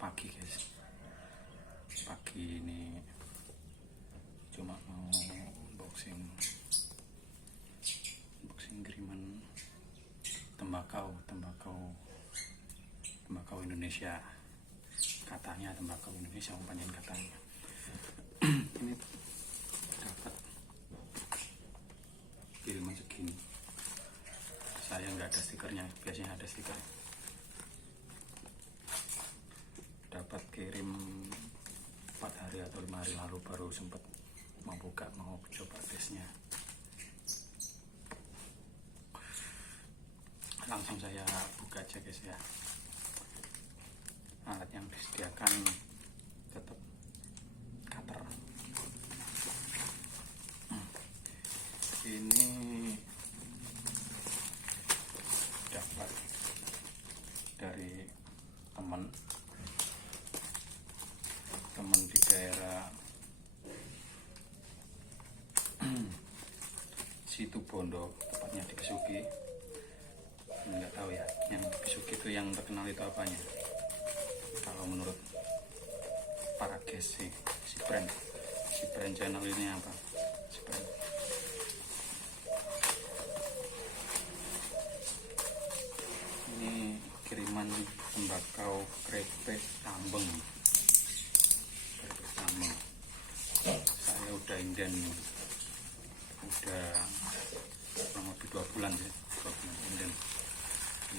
pagi guys. Pagi ini cuma mau unboxing kiriman tembakau Indonesia. Katanya tembakau Indonesia, umpannya katanya. Ini dapat kiriman segini. Saya nggak ada stikernya, biasanya ada stiker. Dapat kirim 4 hari atau 5 hari lalu, baru sempat mau buka, mau coba tesnya. Langsung saya buka aja guys ya. Alat yang disediakan tetap cutter. Ini dapat dari teman di daerah Situ Bondo, tepatnya di Kesugi. Nggak tahu ya, yang di Kesugi itu yang terkenal itu apanya. Kalau menurut para guys si brand channel ini apa? Si brand. Ini kiriman tembakau krepek tambeng. Saya udah inden, udah kurang lebih 2 bulan ya, 2 bulan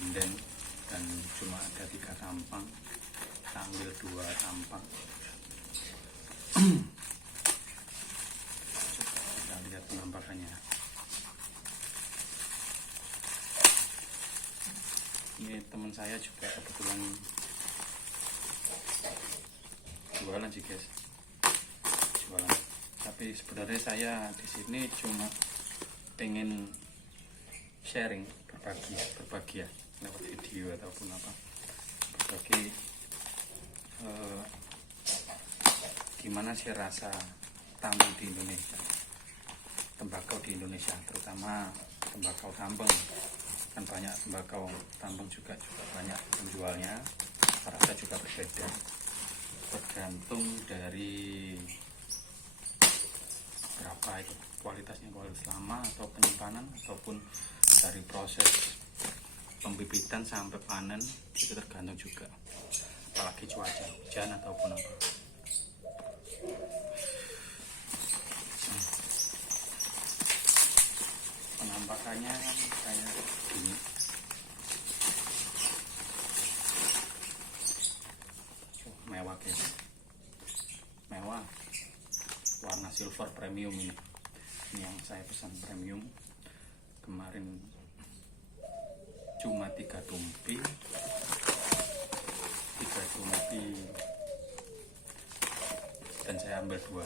inden, dan cuma ada 3 tampang, kita ambil 2 tampang. Coba kita lihat penampakannya. Ini teman saya juga kebetulan jualan sih guys, jualan. Tapi sebenarnya saya di sini cuma pengen sharing, berbagi ya, lewat video ataupun apa, berbagi gimana sih rasa tambang di Indonesia, tembakau di Indonesia, terutama tembakau tambang. Kan banyak tembakau tambang juga banyak penjualnya, rasa juga berbeda, tergantung dari berapa itu kualitasnya, kualitas lama atau penyimpanan, ataupun dari proses pembibitan sampai panen, itu tergantung juga, apalagi cuaca hujan ataupun apa. Penampakannya kayak gini. Mewah guys, mewah, warna silver premium ini yang saya pesan premium. Kemarin cuma 3 tumpi, dan saya ambil 2.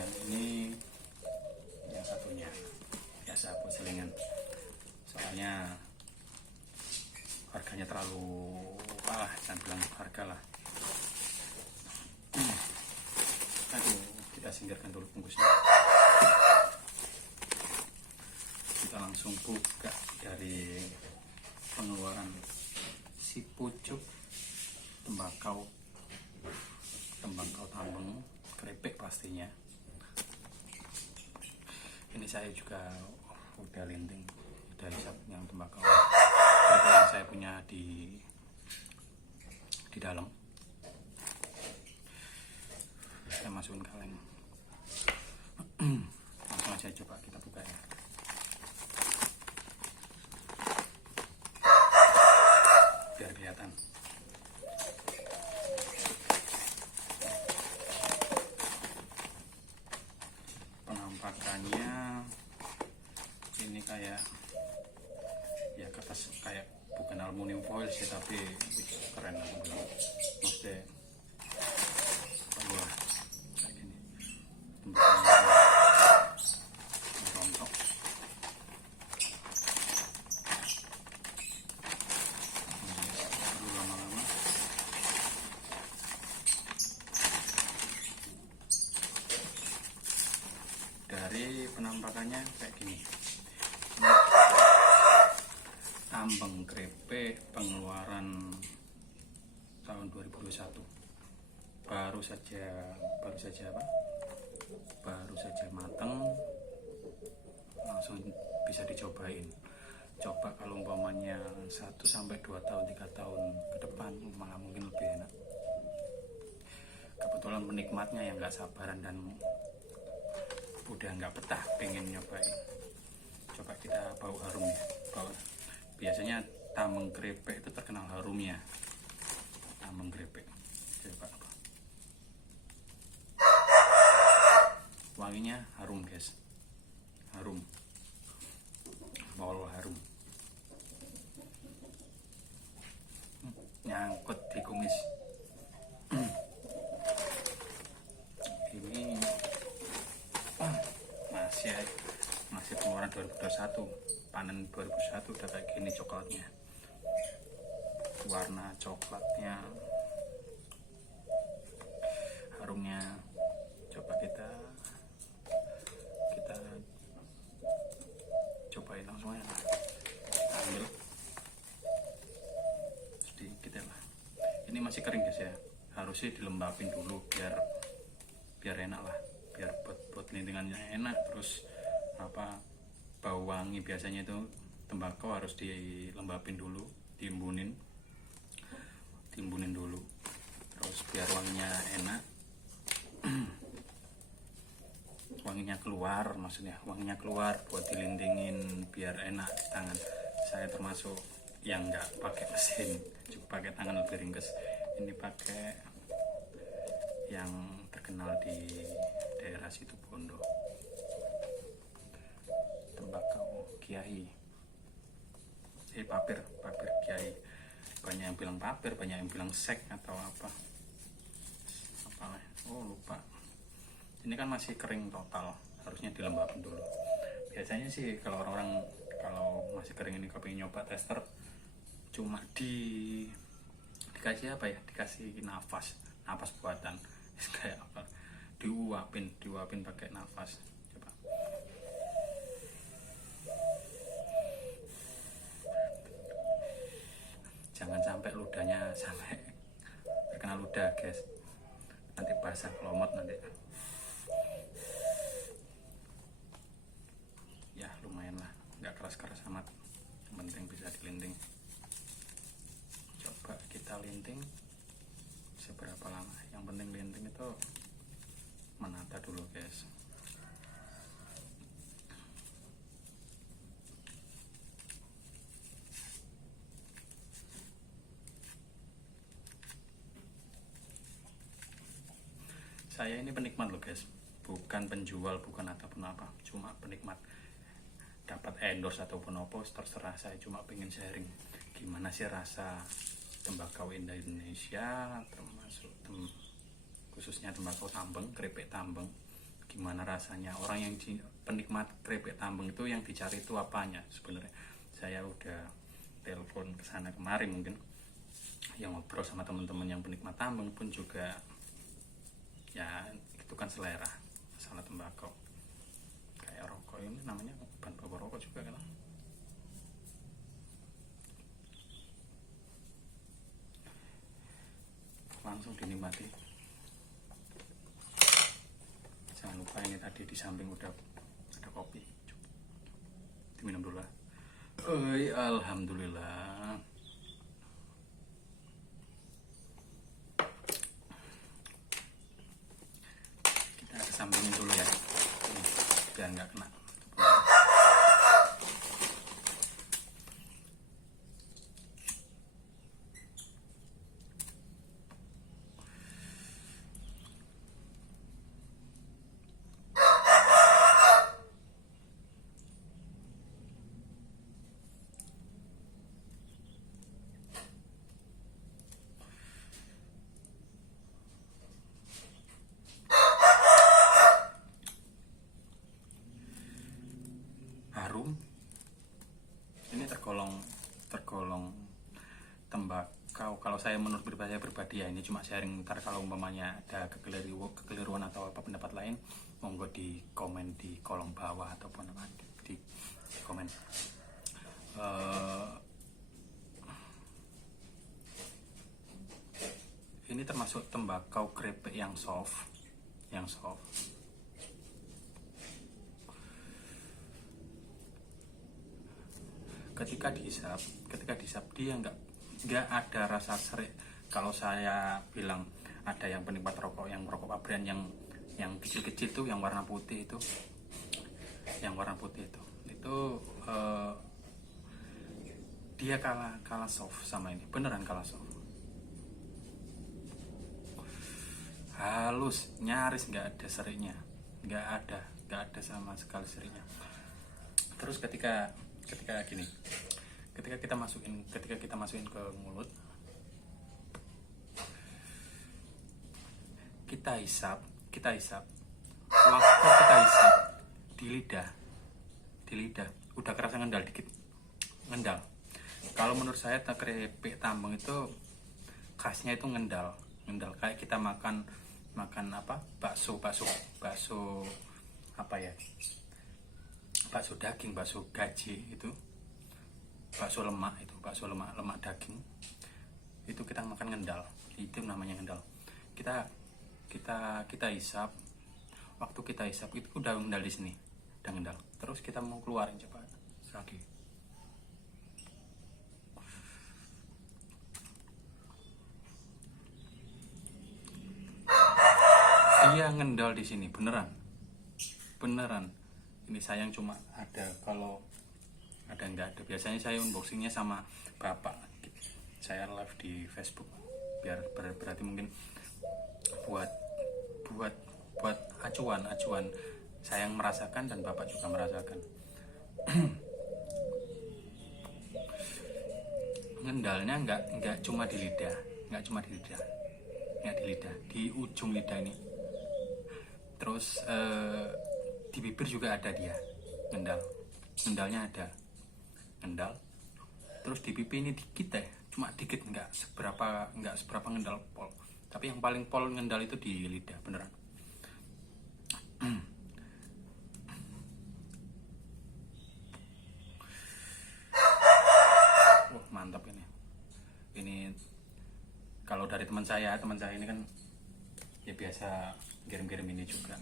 Yang ini, yang satunya biasa buat selingan, soalnya harganya terlalu kalah, jangan bilang harga lah. Aduh, kita singkirkan dulu bungkusnya. Kita langsung buka dari pengeluaran si pucuk tembakau tambang krepek pastinya. Ini saya juga udah linting dari yang tembakau yang saya punya di dalam. Saya masukin kaleng. Langsung aja coba kita buka ya. Biar kelihatan. Penampakannya ini kayak ya kertas, kayak bukan aluminium foil sih, tapi keren aku bilang. Maksudnya wah, kayak gini. Rontok. Lama-lama. Dari penampakannya kayak gini. Tambang krepek pengeluaran tahun 2021. Baru saja matang, langsung bisa dicobain. Coba kalau umpamanya 1-2 tahun, 3 tahun ke depan malah mungkin lebih enak. Kebetulan penikmatnya yang nggak sabaran dan udah nggak betah pengen nyobain. Coba kita bau harumnya. Biasanya tameng krepek itu terkenal harumnya. Tameng krepek. Coba. Wanginya harum guys, harum, bawal harum, nyangkut di kumis. Ini masih pengeluaran 2021, panen 2021 udah kayak gini coklatnya, warna coklatnya, harumnya. Coba kita cobain langsung aja lah. Kita ambil sedikit ya lah. Ini masih kering guys ya, harusnya dilembabin dulu biar enak lah, biar buat lintingannya enak. Terus bau wangi, biasanya itu tembakau harus dilembabin dulu, diimbunin dulu, terus biar wanginya enak. Wanginya keluar buat dilintingin biar enak di tangan. Saya termasuk yang nggak pakai mesin, cuma pakai tangan, lebih ringkes. Ini pakai yang terkenal di daerah situ Bondo, tembakau Kiai, papir Kiai. Banyak yang bilang papir, banyak yang bilang sek atau apa. Lupa. Ini kan masih kering total, harusnya dilembabin dulu. Biasanya sih kalau orang-orang kalau masih kering ini kepingin nyoba tester, cuma dikasih dikasih nafas buatan kayak apa, diuapin pakai nafas. Coba. Jangan sampai ludahnya terkena ludah guys, nanti basah kelomot nanti. Ya lumayan lah, nggak keras amat, yang penting bisa dilinting. Coba kita linting seberapa lama, yang penting linting itu menata dulu guys. Saya ini penikmat loh guys, bukan penjual, bukan ataupun apa, cuma penikmat. Dapat endorse ataupun apa terserah, saya cuma pengen sharing gimana sih rasa tembakau Indonesia, termasuk khususnya tembakau tambang, krepek tambang. Gimana rasanya, orang yang penikmat krepek tambang itu yang dicari itu apanya sebenarnya. Saya udah telepon ke sana kemarin, mungkin yang ngobrol sama teman-teman yang penikmat tambang pun juga ya itu kan selera masalah tembakau. Kayak rokok ini namanya bahan baku rokok juga kan. Langsung dinikmati. Jangan lupa ini tadi di samping udah ada kopi. Diminum dulu lah. Alhamdulillah. Kita kesampingin dulu ya, biar nggak kena. Harum. Ini tergolong tembakau. Kalau saya menurut pribadi ya, ini cuma sharing. Ntar kalau umpamanya ada kekeliruan atau apa pendapat lain, monggo di komen di kolom bawah ataupun di komen. termasuk tembakau krepek yang soft, ketika dihisap dia nggak ada rasa serik. Kalau saya bilang ada yang penikmat rokok yang merokok pabrikan yang kecil-kecil tuh, yang warna putih itu, dia kalah soft sama ini, beneran kalah soft. Halus, nyaris nggak ada seriknya, nggak ada sama sekali seriknya. Terus ketika kita masukin ke mulut, kita hisap. Waktu kita hisap di lidah udah kerasa ngendal dikit. Kalau menurut saya keripik tambang itu khasnya itu ngendal kayak kita makan apa, bakso apa ya, bakso daging, bakso gaji itu, bakso lemak daging itu kita makan ngendal, itu namanya ngendal. Kita hisap, waktu kita hisap itu udah ngendal di sini, udah ngendal. Terus kita mau keluarin coba lagi. Dia ngendal di sini beneran. Ini sayang cuma ada, kalau ada nggak ada. Biasanya saya unboxingnya sama bapak, saya live di Facebook, biar berarti mungkin buat acuan saya yang merasakan dan bapak juga merasakan. Ngendalnya nggak cuma di lidah, di ujung lidah ini. Terus di bibir juga ada dia ngendalnya ada ngendal. Terus di pipi ini dikit cuma dikit, nggak seberapa ngendal pol. Tapi yang paling pol ngendal itu di lidah, beneran. Wah, mantap ini kalau dari teman saya ini kan ya biasa kirim ini juga.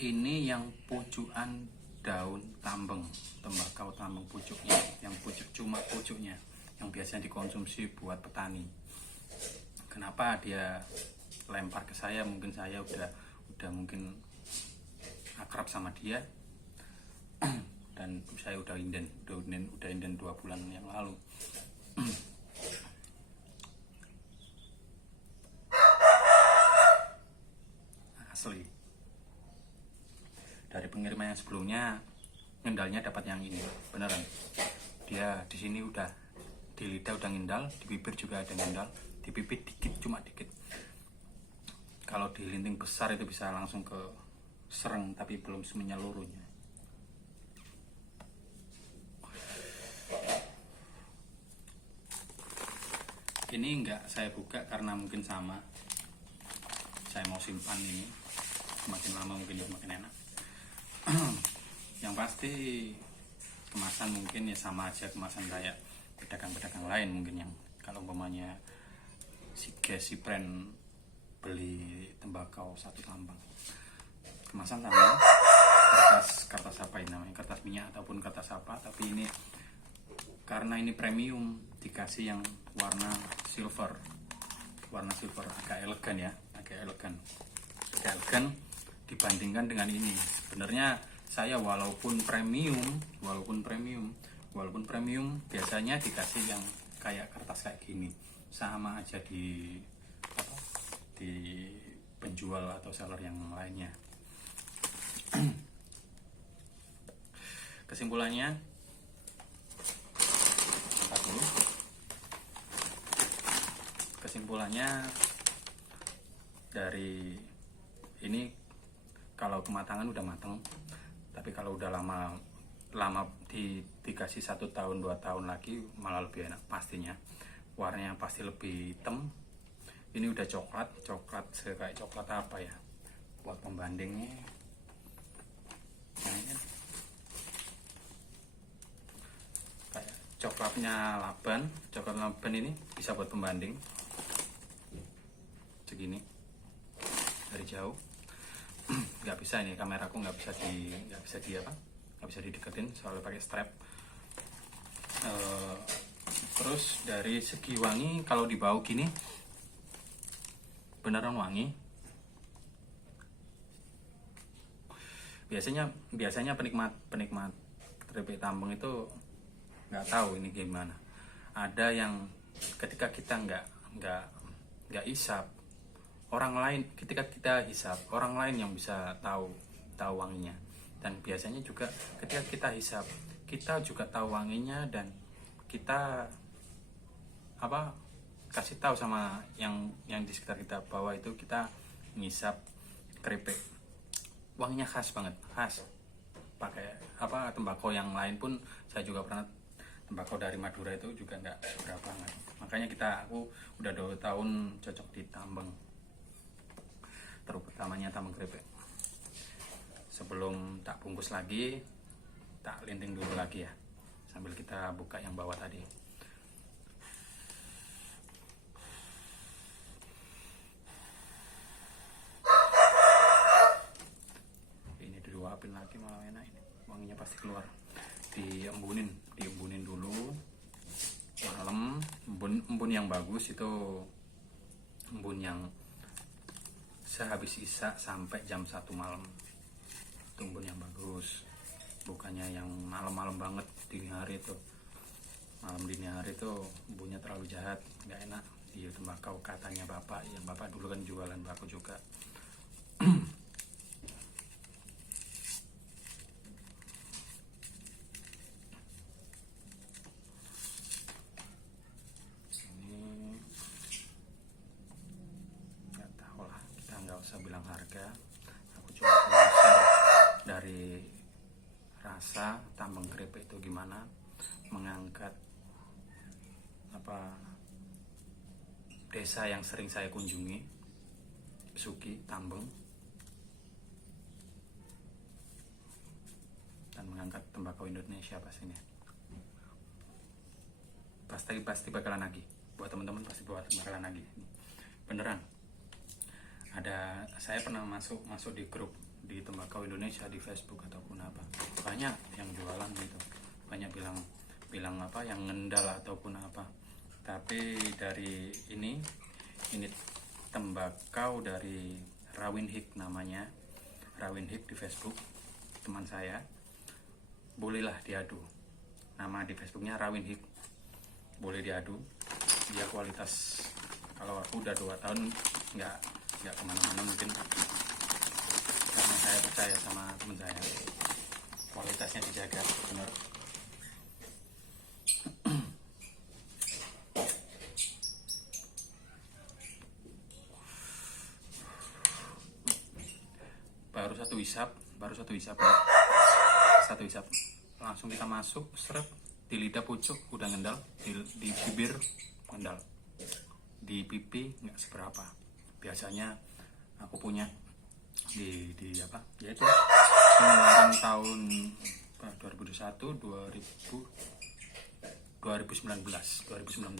Ini yang pucukan daun tembakau tambang pucuknya, yang cuma pucuknya, yang biasanya dikonsumsi buat petani. Kenapa dia lempar ke saya? Mungkin saya udah mungkin akrab sama dia dan saya udah inden 2 bulan yang lalu. Asli. Dari pengiriman yang sebelumnya ngendalnya dapat yang ini, beneran. Dia di sini udah di lidah udah ngendal, di bibir juga ada ngendal, di pipi dikit, cuma dikit. Kalau di linting besar itu bisa langsung ke sereng, tapi belum menyeluruhnya. Ini enggak saya buka karena mungkin sama, saya mau simpan ini, semakin lama mungkin semakin enak. Yang pasti kemasan mungkin ya sama aja kemasan kayak pedagang-pedagang lain, mungkin yang kalau umpamanya si brand beli tembakau satu tambang, kemasan sama, kertas apa ini namanya, kertas minyak ataupun kertas apa. Tapi ini karena ini premium, dikasih yang warna silver agak elegan dibandingkan dengan ini. Sebenarnya saya walaupun premium biasanya dikasih yang kayak kertas kayak gini, sama aja di penjual atau seller yang lainnya. Kesimpulannya dari ini, kalau kematangan udah mateng, tapi kalau udah lama dikasih 1 tahun 2 tahun lagi malah lebih enak pastinya. Warnanya pasti lebih hitam. Ini udah coklat kayak coklat apa ya, buat pembandingnya ini kayak coklat laban ini bisa buat pembanding. segini dari jauh. Nggak bisa, ini kameraku nggak bisa dideketin soalnya pakai strap. Terus dari segi wangi, kalau dibau gini beneran wangi. Biasanya penikmat keripik tambeng itu nggak tahu ini gimana. Ada yang ketika kita nggak hisap, orang lain, ketika kita hisap, orang lain yang bisa tahu wanginya. Dan biasanya juga ketika kita hisap, kita juga tahu wanginya, dan kita kasih tahu sama yang di sekitar kita bahwa itu kita ngisap keripik. Wanginya khas banget, khas. Pakai tembakau yang lain pun, saya juga pernah tembakau dari Madura itu juga nggak seberapa banget. Makanya aku udah 2 tahun cocok di tambeng, terutamanya tambeng keripik. Sebelum tak bungkus lagi, tak linting dulu lagi ya, sambil kita buka yang bawah tadi. Ini diluapin lagi malah enak ini, wanginya pasti keluar. Diembunin dulu malam. Embun yang bagus itu embun yang sehabis isya sampai jam 1 malam. Itu embun yang bagus, bukannya yang malam-malam banget dini hari itu. Malam dini hari itu embunnya terlalu jahat, nggak enak. Di tembakau katanya bapak, yang bapak dulu kan jualan bako juga. Usah bilang harga, aku cuma share dari rasa tambeng keripik itu gimana, mengangkat desa yang sering saya kunjungi, Suki, Tambeng, dan mengangkat tembakau Indonesia pastinya. Pasti bakalan lagi, buat teman-teman pasti bakalan lagi, beneran. Saya pernah masuk di grup di tembakau Indonesia di Facebook ataupun apa, banyak yang jualan gitu, banyak bilang yang ngendal ataupun apa. Tapi dari ini tembakau dari Rawinhik, namanya Rawinhik di Facebook, teman saya, bolehlah diadu, nama di Facebooknya Rawinhik, boleh diadu. Dia kualitas, kalau aku udah 2 tahun nggak kemana-mana, mungkin karena saya percaya sama teman saya, kualitasnya dijaga benar. baru satu hisap langsung kita masuk, seret di lidah pucuk udah ngendal, di bibir ngendal, di pipi nggak seberapa. Biasanya aku punya di ya itu pengeluaran tahun 2019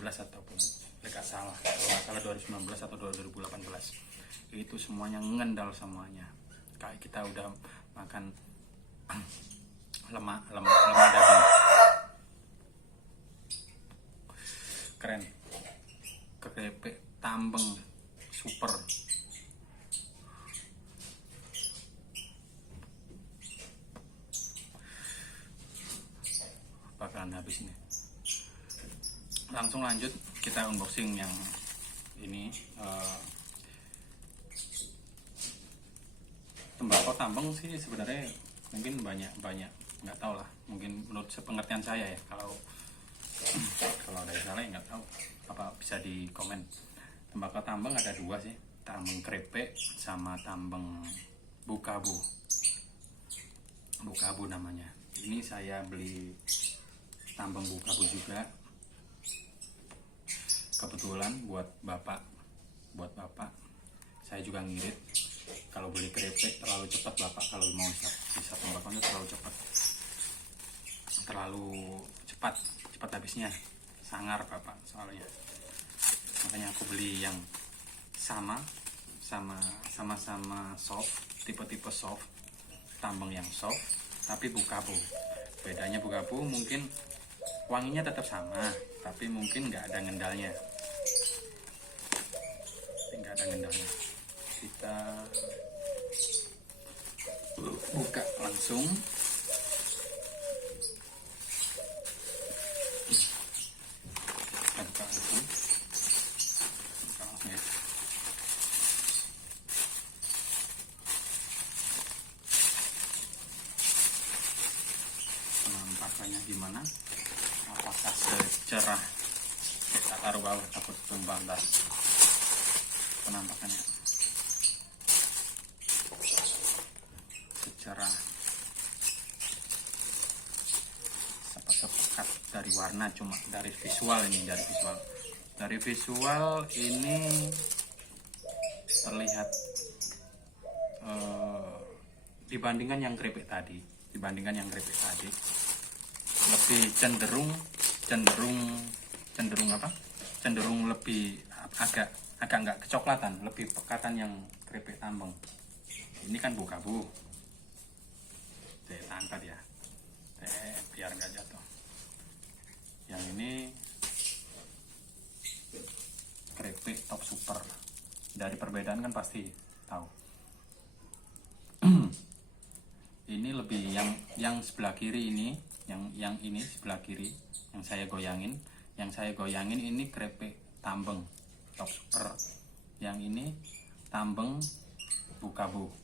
ataupun nggak salah, kalau 2019 atau 2018, itu semuanya ngendal semuanya. Kayak kita udah makan lemak daging. Keren, keripik tambeng super. Bakalan habis ini. Langsung lanjut, kita unboxing yang ini. Tembakau tambeng sih sebenarnya mungkin banyak nggak tahu lah, mungkin menurut sepengertian saya ya, kalau ada yang salah ya nggak tahu, apa bisa di komen. Tembakau tambeng ada 2 sih, tambeng keripik sama tambeng bukabu namanya. Ini saya beli tambeng bukabu juga kebetulan buat bapak. Saya juga ngirit, kalau beli keripik terlalu cepat bapak, kalau mau bisa tembakaunya terlalu cepat habisnya, sangar bapak soalnya. Makanya aku beli yang sama sama-sama soft, tipe-tipe soft, tambang yang soft, tapi bukabu. Bedanya bukabu mungkin wanginya tetap sama, tapi mungkin nggak ada ngendalnya. Kita buka langsung. Penampakannya gimana? Apakah secerah? Kita taruh bawah, takut tumpah ntar. Penampakannya secerah, sepekat dari warna, cuma dari visual ini, dari visual ini terlihat dibandingkan yang keripik tadi lebih cenderung lebih agak nggak kecoklatan, lebih pekatan yang keripik tambang. Ini kan bukabu. Saya angkat ya, biar nggak jatuh. Yang ini keripik top super. Dari perbedaan kan pasti tahu. Ini lebih yang sebelah kiri ini, yang ini sebelah kiri, yang saya goyangin ini keripik tambang top super. Yang ini tambang bukabu,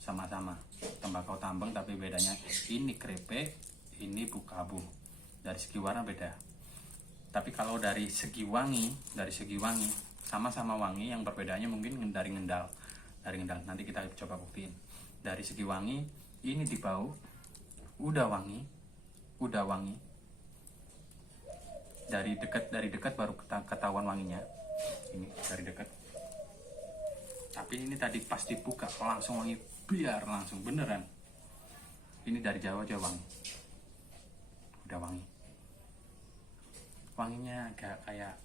sama-sama tembakau tambang, tapi bedanya ini keripik, ini bukabu. Dari segi warna beda, tapi kalau dari segi wangi sama-sama wangi. Yang perbedaannya mungkin dari ngendal. Nanti kita coba buktiin. Dari segi wangi, ini di bau udah wangi. Dari dekat baru ketahuan wanginya. Ini dari dekat. Tapi ini tadi pas dibuka langsung wangi, biar langsung beneran. Ini dari jauh aja wangi. Udah wangi. Wanginya agak kayak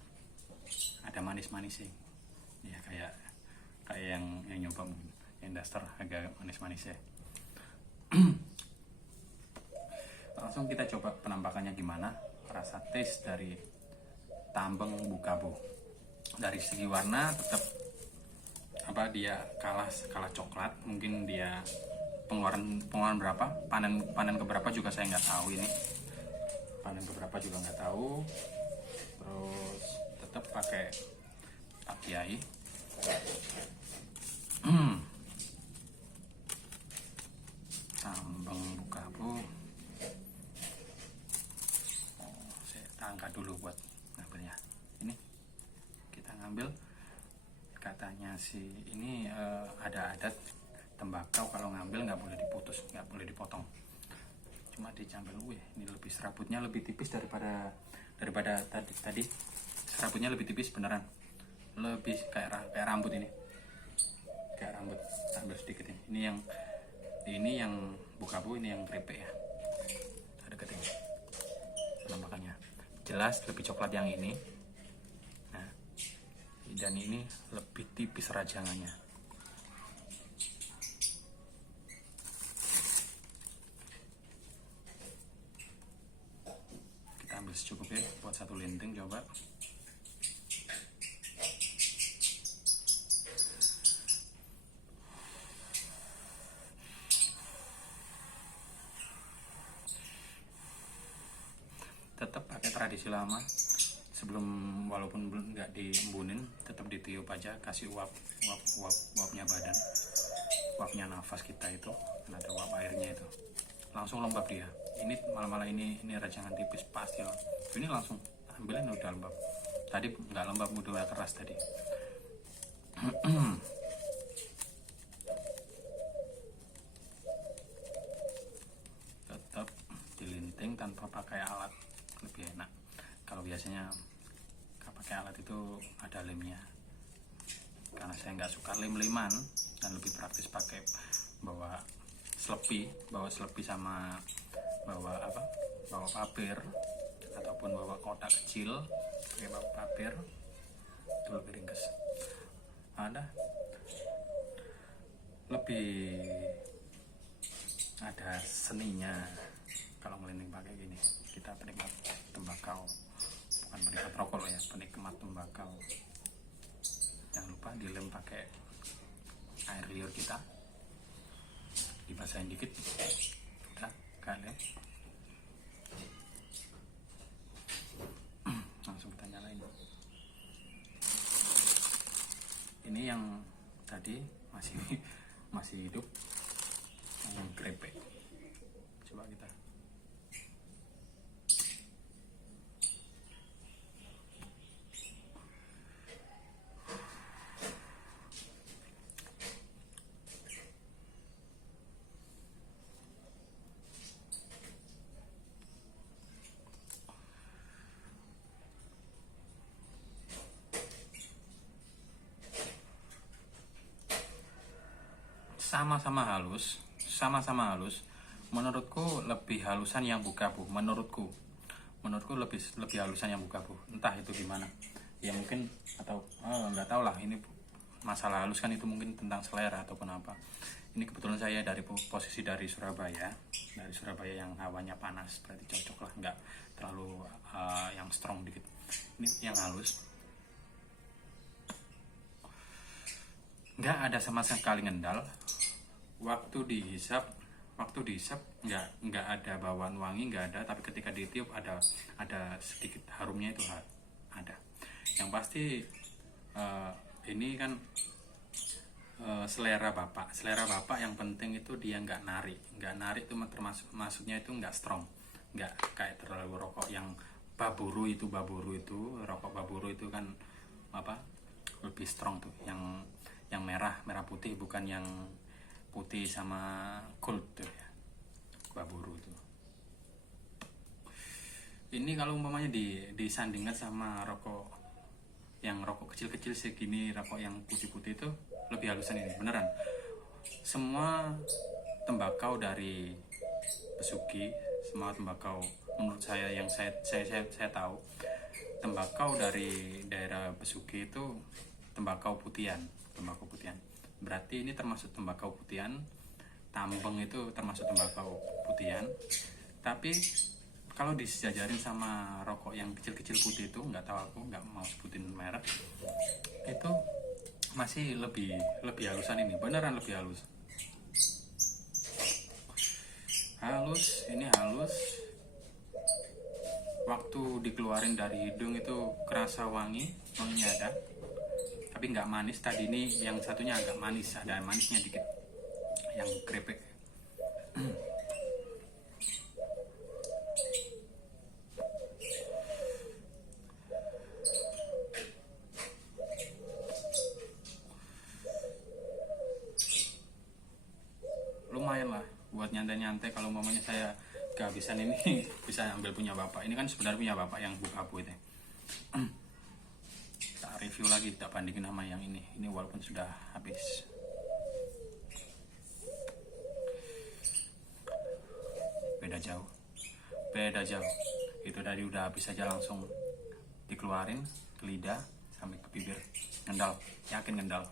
ada manis-manis sih. Ya kayak yang nyoba mungkin. Yang Duster agak manis-manis ya. Langsung kita coba penampakannya gimana. Rasa taste dari tambang bukabu. Dari segi warna tetap dia kalah coklat. Mungkin dia pengeluaran berapa, panen keberapa juga saya nggak tahu. Ini panen keberapa juga nggak tahu. Terus tetap pakai Pak Kiai. Tambang bukabu. Saya angkat dulu buat ngambilnya. Ini kita ngambil. Katanya sih ini ada adat tembakau kalau ngambil nggak boleh diputus, nggak boleh dipotong, cuma dicambil. Ini lebih, serabutnya lebih tipis daripada tadi. Serabutnya lebih tipis beneran, lebih kayak rambut. Ini kayak rambut. Ambil sedikit ini yang bukabu, ini yang keripik ya. Ada keting. Makanya jelas lebih coklat yang ini. Nah, dan ini lebih tipis rajangannya. Kita ambil secukupnya buat satu linting, coba. Tetap pakai tradisi lama. Walaupun nggak diembunin, tetap ditiup aja, kasih uapnya badan, uapnya nafas kita itu, ada uap airnya itu, langsung lembab dia. Ini malah ini rajangan tipis pasti loh. Ini langsung ambilin udah lembab. Tadi nggak lembab, udah keras tadi. Tetap dilinting tanpa pakai alat, lebih enak. Kalau biasanya pakai alat itu ada lemnya, karena saya nggak suka lem-leman dan lebih praktis pakai bawa selepi sama bawa papir, ataupun bawa kotak kecil pakai bawa papir, itu lebih ringkas. Ada lebih ada seninya kalau ngelinding pakai gini. Kita penikmat tembakau, bukan penikmat rokok loh ya, penikmat tembakau. Jangan lupa dilem pakai air liur kita, dibasahin dikit, udah kalian langsung kita nyalain. Ini yang tadi masih hidup, yang krepek. Coba kita sama-sama halus. Menurutku lebih halusan yang bukabu. Menurutku lebih halusan yang bukabu. Entah itu gimana. Ya mungkin atau nggak tahu lah, ini masalah halus kan itu mungkin tentang selera ataupun apa. Ini kebetulan saya dari posisi dari Surabaya yang hawanya panas, berarti cocok lah, nggak terlalu yang strong dikit. Ini yang halus. Nggak ada sama sekali ngendal. Waktu dihisap nggak ada bawaan wangi, nggak ada, tapi ketika ditiup ada sedikit harumnya, itu ada. Yang pasti ini kan selera bapak yang penting itu dia nggak narik itu termasuk, maksudnya itu nggak strong, nggak kayak terlalu rokok yang baburu itu rokok baburu itu kan apa, lebih strong tuh, yang merah putih, bukan yang putih sama gold tuh ya, baburu tuh. Ini kalau umpamanya disandingkan sama rokok kecil-kecil segini, rokok yang putih-putih itu lebih halusan ini, beneran. Semua tembakau dari Besuki, semua tembakau menurut saya yang saya tahu, tembakau dari daerah Besuki itu tembakau putihan. Berarti ini termasuk tembakau putihan. Tambeng itu termasuk tembakau putihan. Tapi kalau disejajarin sama rokok yang kecil-kecil putih itu, nggak tahu, aku nggak mau sebutin merek, itu masih lebih halusan ini, beneran lebih halus. Ini halus. Waktu dikeluarin dari hidung itu kerasa wanginya ada, tapi nggak manis. Tadi ini yang satunya agak manis, ada manisnya dikit, yang krepek. Lumayan lah buat nyantai-nyantai. Kalau mamanya saya kehabisan ini bisa ambil punya bapak. Ini kan sebenarnya punya bapak yang bukabu itu. Kita review lagi, kita bandingin sama yang ini walaupun sudah habis. Beda jauh. Itu tadi udah habis aja, langsung dikeluarin ke lidah sampai ke bibir, ngendal, yakin ngendal.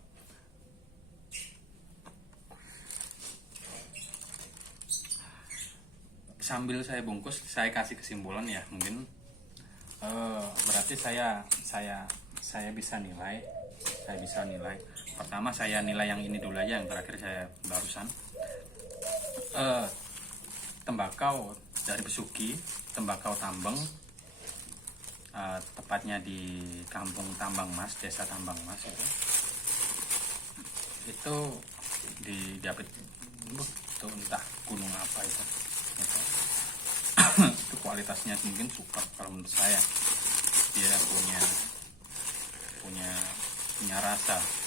Sambil saya bungkus, saya kasih kesimpulan ya, mungkin berarti saya bisa nilai. Pertama saya nilai yang ini dulu aja, yang terakhir saya barusan. Tembakau dari Besuki, tembakau Tambeng, tepatnya di Kampung Tambang Mas, Desa Tambang Mas itu di Japit, itu entah gunung apa itu. Itu kualitasnya mungkin super kalau menurut saya. Dia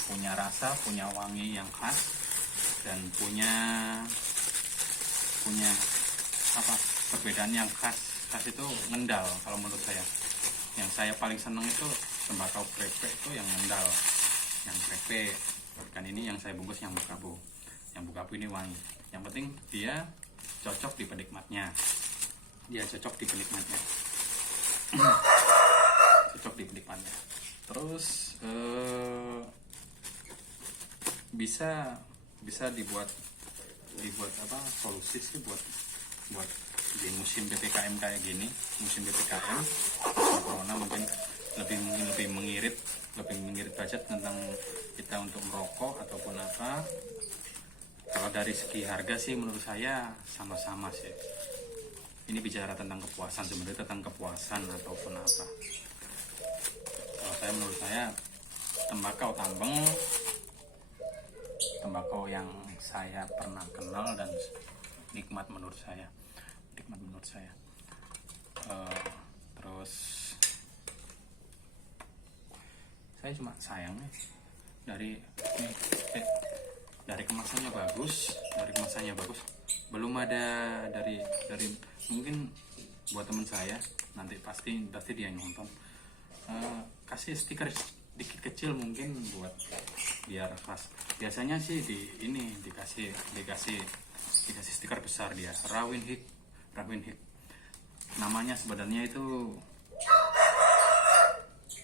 punya rasa, punya wangi yang khas, dan punya apa, perbedaan yang khas itu ngendal kalau menurut saya. Yang saya paling seneng itu tembakau krepek itu yang ngendal, yang krepek. Kan ini yang saya bungkus yang bukabu. Yang bukabu ini wangi. Yang penting dia cocok di penikmatnya. Terus bisa bisa dibuat apa solusi sih buat di musim PPKM kayak gini, musim PPKM musim corona mungkin lebih mengirit budget tentang kita untuk merokok ataupun apa. Kalau dari segi harga sih menurut saya sama-sama sih. Ini bicara tentang kepuasan, sebenarnya tentang kepuasan ataupun apa. Kalau saya, menurut saya tembakau tembakau yang saya pernah kenal dan nikmat menurut saya. Terus saya cuma sayangnya dari kemasannya bagus, belum ada dari mungkin buat teman saya, nanti pasti dia nonton, kasih stiker dikit kecil mungkin buat biar khas. Biasanya sih dikasih stiker besar dia, Rawin Hik. Namanya sebenarnya itu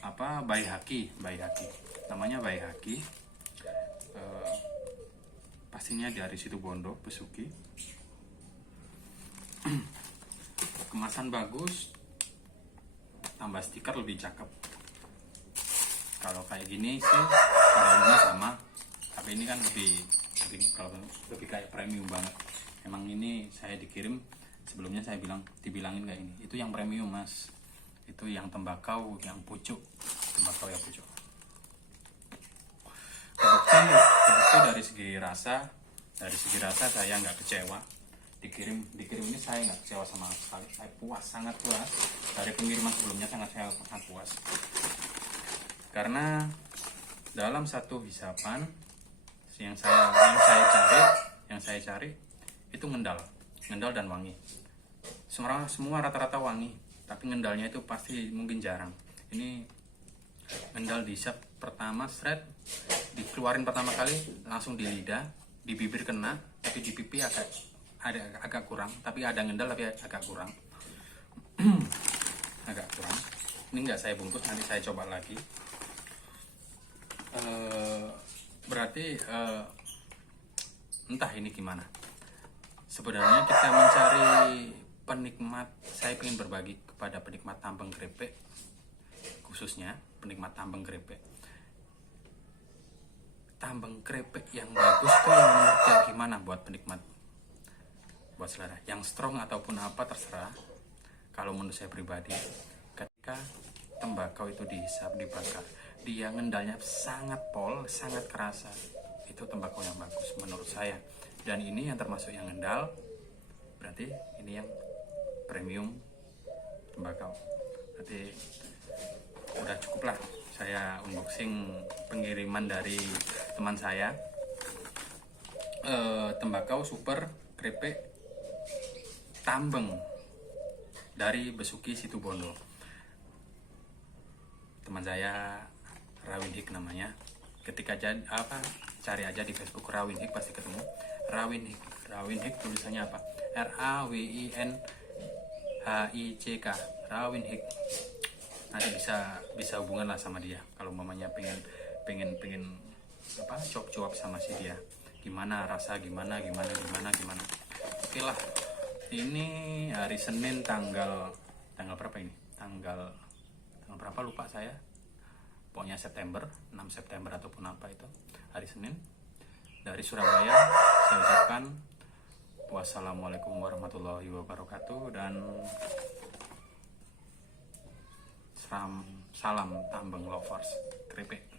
apa, Baihaki. Namanya Baihaki. Pastinya dari Situbondo, Besuki. Kemasan bagus, tambah stiker lebih cakep. Kalau kayak gini sih harganya sama, tapi ini kan lebih kayak premium banget. Emang ini saya dikirim, sebelumnya saya dibilangin kayak ini, itu yang premium mas, itu yang tembakau yang pucuk. Terbukti dari segi rasa saya nggak kecewa. Dikirim ini saya nggak kecewa sama sekali, saya sangat puas. Dari pengiriman sebelumnya saya sangat puas, karena dalam satu hisapan yang saya cari itu ngendal dan wangi. Semua rata-rata wangi, tapi ngendalnya itu pasti mungkin jarang. Ini ngendal dihisap pertama shred, dikeluarin pertama kali langsung di lidah, di bibir kena, tapi di pipi agak kurang, tapi ada ngendal tapi agak kurang. Ini nggak saya bungkus, nanti saya coba lagi. Berarti entah ini gimana. Sebenarnya kita mencari penikmat, saya ingin berbagi kepada penikmat tambang krepek, khususnya penikmat tambang krepek. Tambang krepek yang bagus tuh yang menurutnya gimana buat penikmat, buat selera yang strong ataupun apa terserah. Kalau menurut saya pribadi, ketika tembakau itu dihisap, dibakar, dia ngendalnya sangat kerasa, itu tembakau yang bagus menurut saya. Dan ini yang termasuk yang ngendal, berarti ini yang premium tembakau. Berarti udah cukup lah saya unboxing pengiriman dari teman saya, tembakau super krepek tambeng dari Besuki Situbondo. Teman saya Rawin Hik namanya. Ketika cari aja di Facebook Rawin Hik pasti ketemu. Rawin Hik tulisannya apa? RAWINHICK. Rawin Hik. Nanti bisa hubungan lah sama dia kalau mamanya pengen apa, cuap sama si dia. Gimana rasa, gimana. Oke lah. Ini hari Senin tanggal berapa ini? Tanggal berapa lupa saya. Pokoknya 6 September ataupun apa itu, hari Senin. Dari Surabaya saya ucapkan wassalamualaikum warahmatullahi wabarakatuh, dan salam tambang lovers krepek.